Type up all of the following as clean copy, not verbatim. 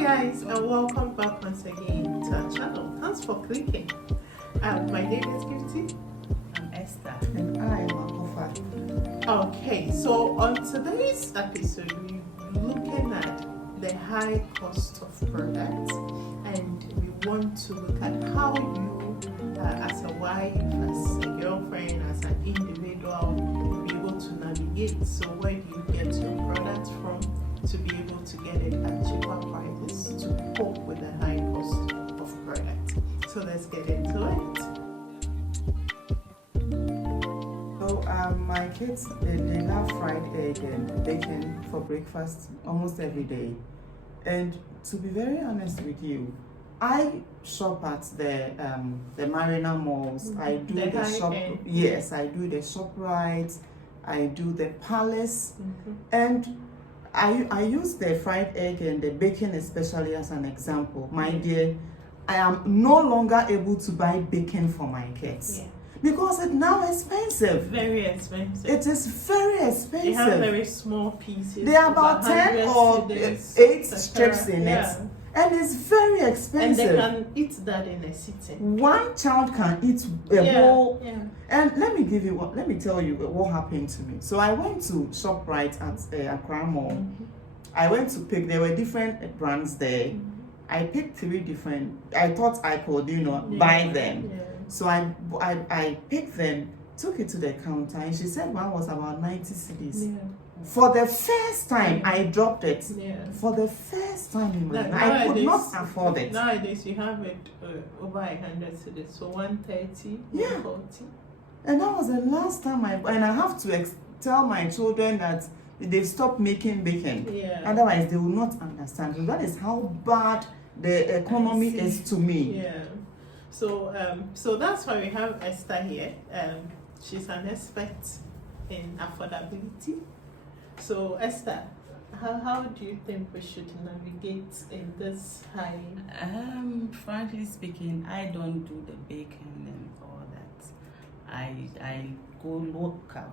guys, and welcome back once again to our channel. Thanks for clicking. My name is Gifty. I'm Esther. And I am Akofa. Okay, so on today's episode, we're looking at the high cost of products, and we want to look at how you, as a wife, as a girlfriend, as an individual, will be able to navigate. So where do you get your products from to be able to get it at cheaper prices to cope with the high cost of product? So let's get into it. So my kids, they love fried egg and bacon for breakfast almost every day. And to be very honest with you, I shop at the Marina malls. I do the shop. Yes, I do the ShopRite. I do the Palace, and I use the fried egg and the bacon especially as an example. My dear, I am no longer able to buy bacon for my kids because it's now expensive. Very expensive. It is very expensive. They have very small pieces. They are about 10 or 8 strips in it. And it's very expensive. And they can eat that in a sitting. One child can eat a whole. And let me tell you what happened to me. So I went to ShopRite at Accra Mall. I went to pick. There were different brands there. I picked 3 different. I thought I could, buy them. So I picked them, took it to the counter, and she said one was about 90 cedis. For the first time, I dropped it. For the first time in my life, I could not afford it. Nowadays, you have it over 100 cedis, so 130, 140. And that was the last time and I have to tell my children that they've stopped making bacon. Otherwise, they will not understand. So that is how bad the economy is to me. So that's why we have Esther here. She's an expert in affordability. So Esther, how do you think we should navigate in this high? Frankly speaking, I don't do the bacon and all that. I go local.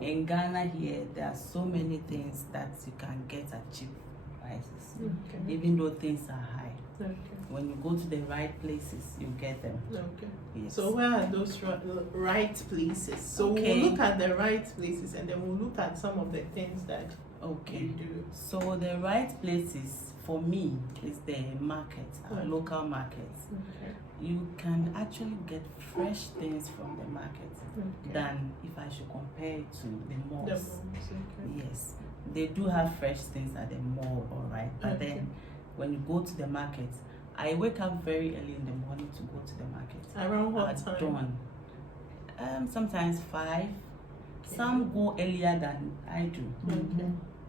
In Ghana here, there are so many things that you can get at cheap prices, even though things are high. When you go to the right places, you get them. Yes. So where are those right places? So we'll look at the right places, and then we'll look at some of the things that you do. So the right places for me is the market, our local markets. You can actually get fresh things from the market than if I should compare it to the malls. Yes, they do have fresh things at the mall, all right. But then when you go to the market, I wake up very early in the morning to go to the market. Around what time? Dawn. Sometimes 5. Some go earlier than I do.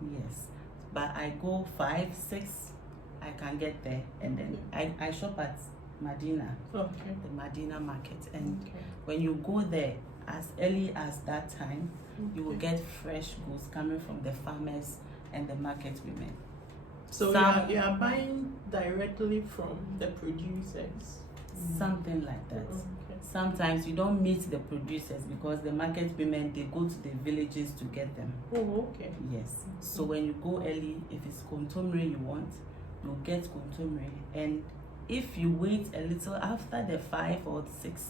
Yes, but I go 5, 6. I can get there, and then I shop at Medina, the Medina market. And when you go there as early as that time, you will get fresh goods coming from the farmers and the market women. So you are buying directly from the producers? Something like that. Sometimes you don't meet the producers because the market women, they go to the villages to get them. Yes. So when you go early, if it's kontomire you want, you'll get kontomire. And if you wait a little after the 5 or 6,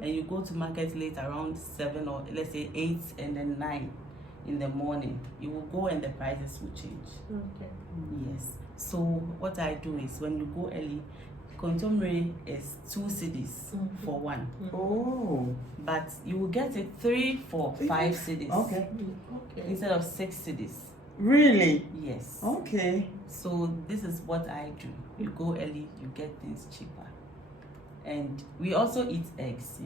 and you go to market late around 7 or let's say 8 and then 9 in the morning, you will go and the prices will change. Yes. So what I do is when you go early, kontomire is 2 cedis for one. But you will get it 3 for 5 cedis. Instead of 6 cedis. Really? Yes. So this is what I do. You go early, you get things cheaper. And we also eat eggs,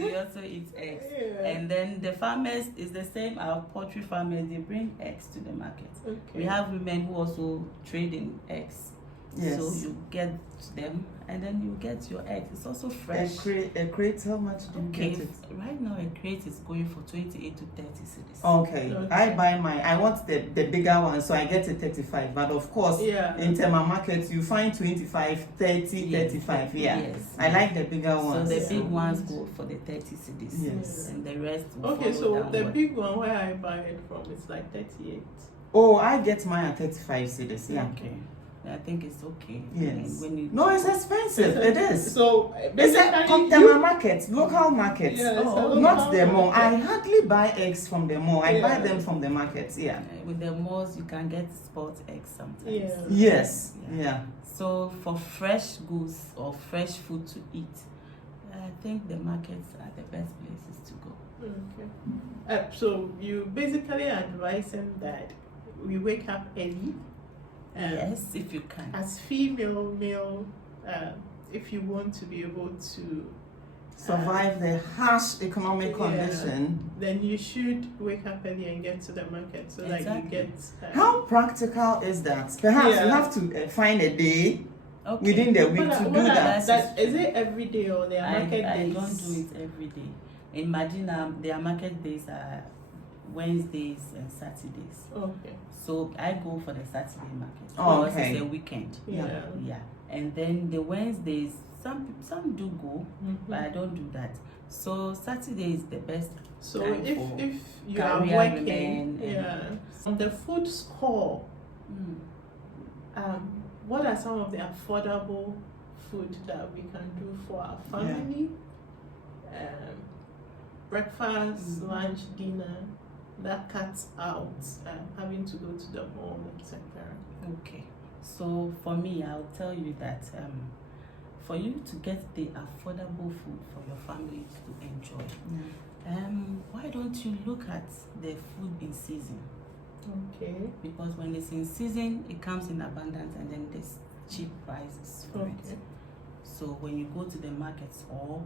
We also eat eggs. And then the farmers is the same. Our poultry farmers, they bring eggs to the market. We have women who also trade in eggs. Yes. So you get them and then you get your eggs. It's also fresh. A crate, how much do you Okay, get it? right now a crate is going for 28 to 30 cedis. Okay. I buy mine. I want the bigger one, so I get a 35. But of course, in Tema Market, you find 25, 30, Yes. 35. Yeah. Yes. I like the bigger So ones. the big ones go for the 30 cedis. Yes. And the rest will Okay, follow so the downward. big one where I buy it from is like 38. Oh, I get mine at 35 cedis. Yeah. Okay. I think it's okay. Yes. And when you No, it's expensive. It is. So It's a basically, Tema Market, local market. Yeah, it's a Oh, local Not the mall. I market. hardly buy eggs from the mall. I buy Yeah. them from the market. Yeah. with the malls, you can get sport eggs sometimes. Yeah. Yes. Yeah. So for fresh goods or fresh food to eat, I think the markets are the best places to go. Okay. So you basically advising that we wake up early. Yes, if you can. As female, male, if you want to be able to Survive the harsh economic condition. then you should wake up early and get to the market so that you Exactly. get. How practical is that? Perhaps you Yeah. have to find a day Okay. within the week to do that. Is it every day or their market I days? don't do it every day. In Medina, their market days are Wednesdays and Saturdays. Okay. So I go for the Saturday market. Oh, because okay. It's a weekend. Yeah. Yeah. And then the Wednesdays, some do go, Mhm. but I don't do that. So Saturday is the best. So time if for you are career working, women and- yeah, on the food score, what are some of the affordable food that we can do for our family? Breakfast, lunch, dinner, that cuts out having to go to the mall, etc. Okay. So for me, I'll tell you that for you to get the affordable food for your family to enjoy, why don't you look at the food in season? Okay. Because when it's in season, it comes in abundance and then there's cheap prices for it. Okay. So when you go to the markets or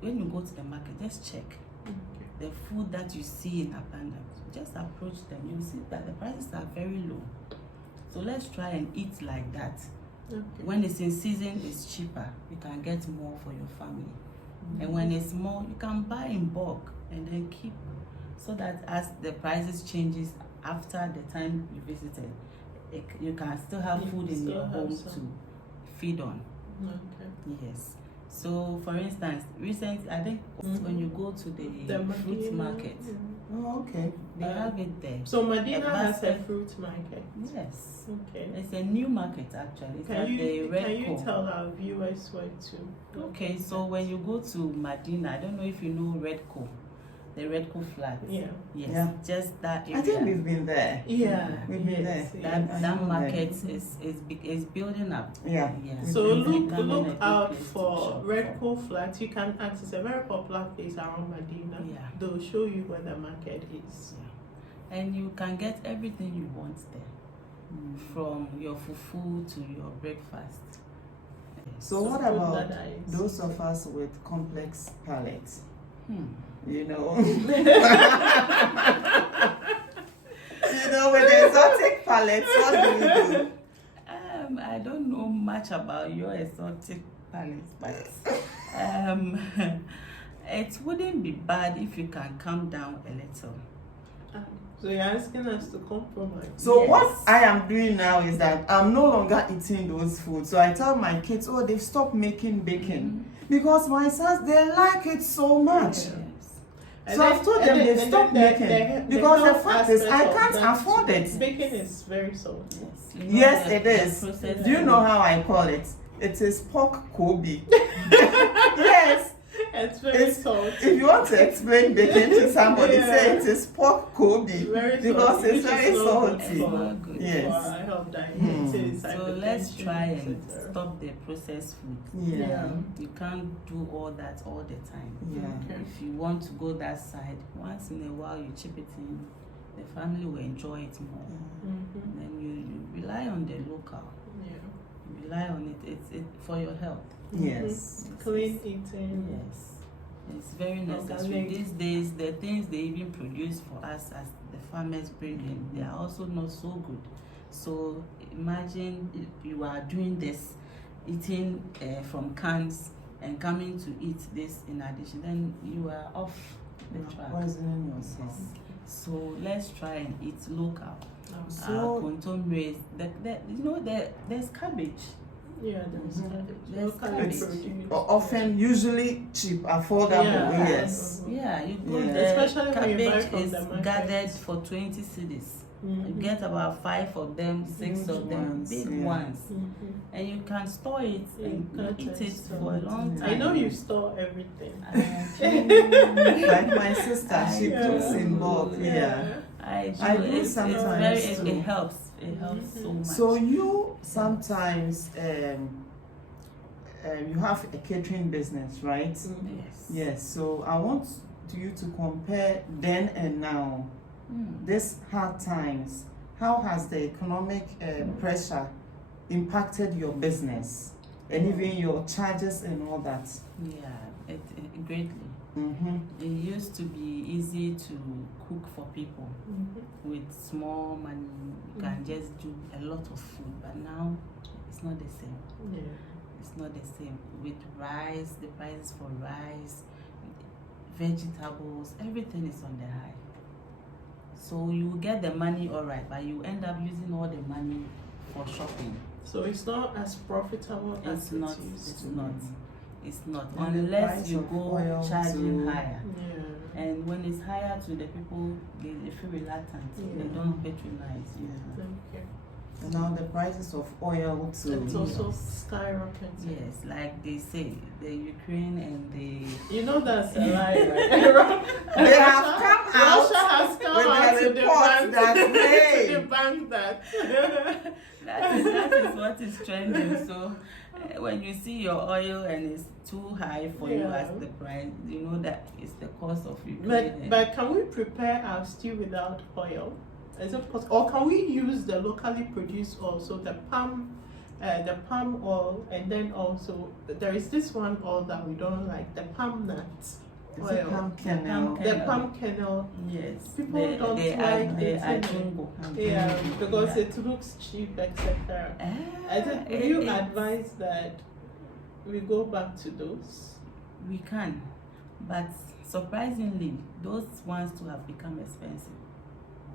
when you go to the market, just check Okay. the food that you see in abundance. Just approach them. You'll see that the prices are very low. So let's try and eat like that. Okay. When it's in season, it's cheaper. You can get more for your family. And when it's more, you can buy in bulk and then keep, so that as the prices changes after the time you visited, you can still have food in your home to feed on. Okay. Yes. So, for instance, recently, I think when you go to the fruit Medina, market, Oh, okay. they have it there. So Medina has a basket. fruit market. Yes. Okay. It's a new market actually. It's Can at the you Redco. tell our viewers where to? Okay, so when you go to Medina, I don't know if you know Redco, the Redco flat. Yeah. Yes. Yeah. Just that area. I think we've been there. Yeah. We've been there. that I that know market that. is building up. Yeah. Yeah. So It's look becoming a look good out place to for shop Redco Flat. You can access a very popular place around Medina. Yeah. They'll show you where the market is. Yeah. And you can get everything you want there, from your fufu to your breakfast. So what food about that I- those of us with complex palates? Hmm. You know, with exotic palates, what do we do? I don't know much about your exotic palates, but it wouldn't be bad if you can calm down a little. So you're asking us to compromise. So Yes. what I am doing now is that I'm no longer eating those foods. So I tell my kids, oh, they've stopped making bacon because my sons, they like it so much. Yes. And So then- I've told and them then- they've and stopped then making because the health fact is I aspect of can't that afford too. it. Bacon is very salty. Yes, you know Yes, the- it the is. process Do you of- know how I call it? It is pork Kobe. Yes. It's very It's- salty. If you want to explain bacon to somebody, Yeah. say it is pork Kobe Very because salty, it's which is very not good salty. It's not good. Yes. For our health diabetes, So let's hypertension, try and etc. stop the processed food. Yeah. You can't do all that all the time. Yeah. Okay. If you want to go that side, once in a while you chip it in, the family will enjoy it more. Mhm. Then you rely on the local. Yeah. You rely on it. It's for your health. Yes. Clean eating. Yes. It's very necessary. Organic. These days, the things they even produce for us as the farmers bring in, they are also not so good. So imagine if you are doing this, eating from cans and coming to eat this in addition, then you are off the track. Poisoning yourself. So let's try and eat local. So Contomeres, there's cabbage. Yeah, there's There's cabbage. often usually cheap, affordable. Yeah. Yes. Yeah, you go Yeah. there. Especially when you buy Cabbage from is the market. gathered for 20 cedis. You get about 5 of them, 6 of them, ones, big yeah. ones, and you can store it and You eat can it store for a it. long time. I know you store everything. Like my sister, she Yeah. cooks in bulk. Yeah. I do. I do It's sometimes very, too. it helps. It helps so much. So you sometimes you have a catering business, right? Yes. Yes. So I want you to compare then and now. These hard times, how has the economic pressure impacted your business and even your charges and all that? Yeah, it greatly. Mm-hmm. It used to be easy to cook for people with small money. You can just do a lot of food, but now it's not the same. Yeah. It's not the same. With rice, the prices for rice, vegetables, everything is on the high. So you get the money all right, but you end up using all the money for shopping. So it's not as profitable It's as not. it used It's to. not. It's not And the unless price you of go oil charging too. higher. Yeah. And when it's higher to the people, they feel reluctant. They Yeah. don't patronize. Yeah. Thank you. And now the prices of oil too. It's also skyrocketing. Yes, like they say, the Ukraine and the You know that's a lie, right? They have come out Russia has come with out a to the report bank that, to hey. the bank that that is what is trending. So when you see your oil and it's too high for you Yeah. as the price, you know that it's the cost of Ukraine. but can we prepare our stew without oil? Is it possible? Or can we use the locally produced oil, so the palm oil, and then also there is this one oil that we don't like, the palm nut Is it oil. palm kernel? The palm kernel. Yes. People don't the like the it, innit? ajungo. Yeah, because Yeah. it looks cheap, etc. I think it- will you it- advise that we go back to those? We can, but surprisingly, those ones too have become expensive.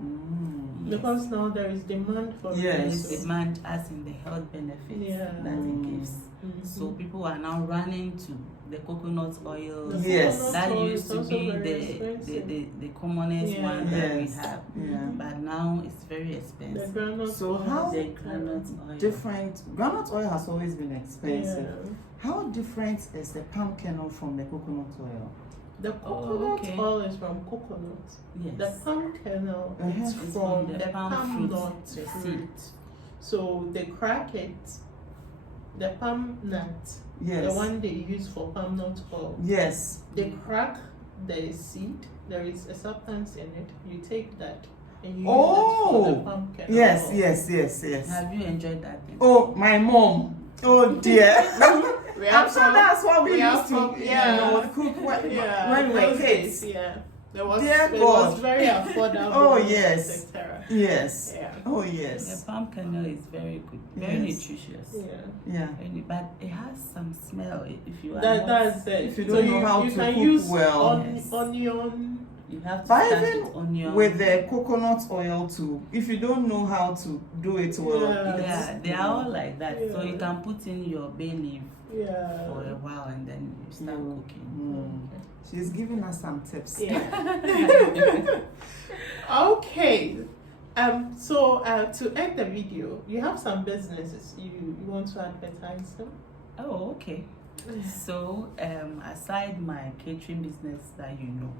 Mm. Because now there is demand for Yes. There it. is demand as in the health benefits Yeah. that it gives. Mhm. So people are now running to the coconut oil. The Yes. coconut That oil used is to also be very the expensive. commonest Yeah. one that we Yes. have. Yeah. But now it's very The expensive. groundnut So oil how- is The groundnut oil. Different. Groundnut oil has always been expensive. Yeah. How different is the palm kernel from the coconut oil? The coconut okay. oil is from coconut. Yes. The palm kernel is It's from from the the palm palm fruit, nut the fruit. So they crack it, the palm nut, Yes. the one they use for palm nut oil. Yes. They crack the seed. There is a substance in it. You take that and you use it Oh. for the palm kernel. Yes. oil. Yes. Have you enjoyed that thing? Oh, my mom. Oh dear. We I'm have sure some- that's what we have used to some- yeah. cook when, Yeah, when we were those kids. days, yeah. It was Dear it God. was very affordable. Oh, yes. etc. Yes. Yeah. Oh The yes. palm kernel is very good, very Yes. nutritious. Yeah. Yeah. But it has some smell if you are That's it. If you So don't know how you to can cook use well. Yes. onion. you have to But start even with onion. With the coconut oil too, if you don't know how to do it well, Yeah. it's- Yeah, they are all like that. So Yeah. you can put in your bay leaf for Yeah. a while and then you start Yeah. cooking. Mm. She's giving us some tips. Yeah. Okay. So to end the video, you have some businesses you want to advertise them. Oh, okay. So, aside my catering business that you know,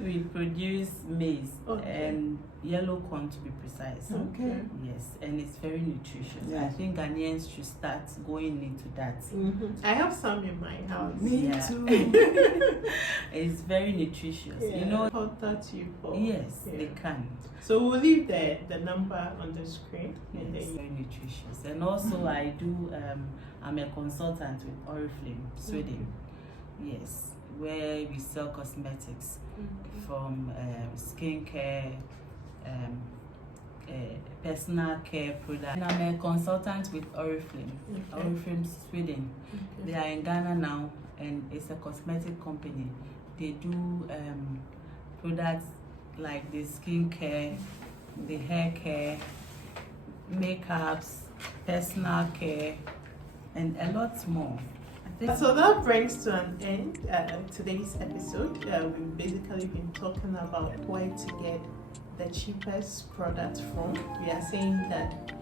we produce maize Okay. and yellow corn to be precise. Okay. Yes, and it's very nutritious. I Yes. think Ghanaians should start going into that. I have some in my house. Me Yeah. too. It's very nutritious. You know, contact you for. yes, Yeah. they can. So we'll leave the number on the screen. And Yes, then very nutritious. And also, I do. I'm a consultant with Oriflame, Sweden. Yes, where we sell cosmetics from skincare, personal care product. And I'm a consultant with Oriflame, Oriflame Sweden. They are in Ghana now, and it's a cosmetic company. They do products like the skin care, the hair care, makeups, personal care, and a lot more. So that brings to an end today's episode. We've basically been talking about where to get the cheapest product from. We are saying that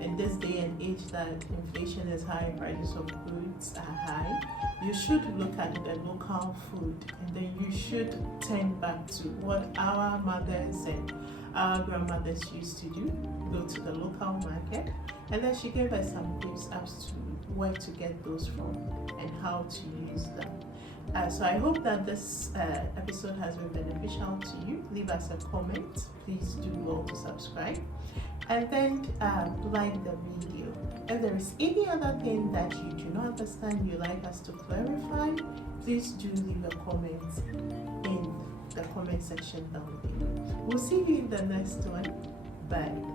in this day and age that inflation is high, prices of goods are high, you should look at the local food, and then you should turn back to what our mothers and our grandmothers used to do. Go to the local market, and then she gave us some tips as to where to get those from and how to use them. So I hope that this episode has been beneficial to you. Leave us a comment. Please do well to subscribe, and then like the video. If there is any other thing that you do not understand you'd like us to clarify, please do leave a comment in the comment section down below. We'll see you in the next one. Bye.